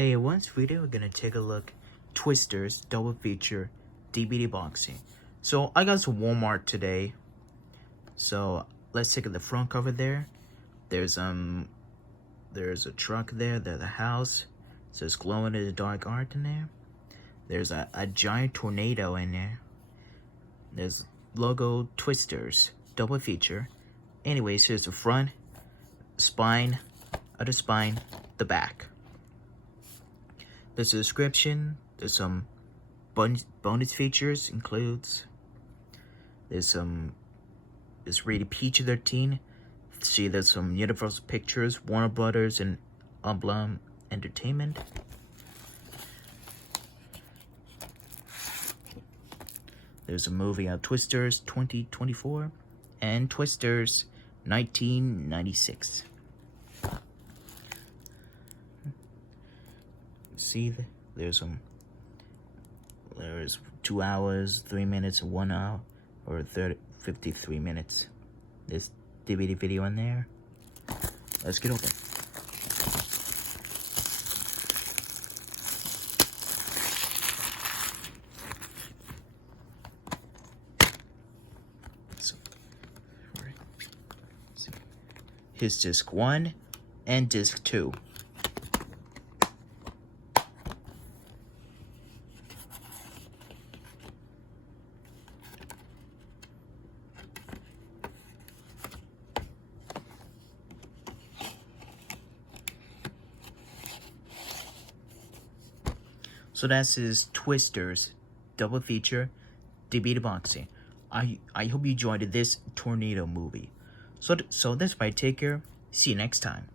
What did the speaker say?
Hey, in this video, we're gonna take a look Twisters double feature DVD boxing. So I got some Walmart today. So let's take the front cover there. There's a truck there. There's a house. It says glow in the dark art in there. There's a giant tornado in there. There's logo Twisters double feature. Anyways, here's the front, spine, other spine, the back. There's a description. There's some bonus features includes. It's rated PG-13. See, there's some Universal Pictures, Warner Brothers, and Emblem Entertainment. There's a movie of Twisters 2024 and Twisters 1996. See, there's 2 hours, 3 minutes, 1 hour, or 53 minutes. There's DVD video in there. Let's get open. Here's disc 1 and disc 2. So that's his Twisters double feature DVD boxing. I hope you enjoyed this tornado movie. So that's my take care. See you next time.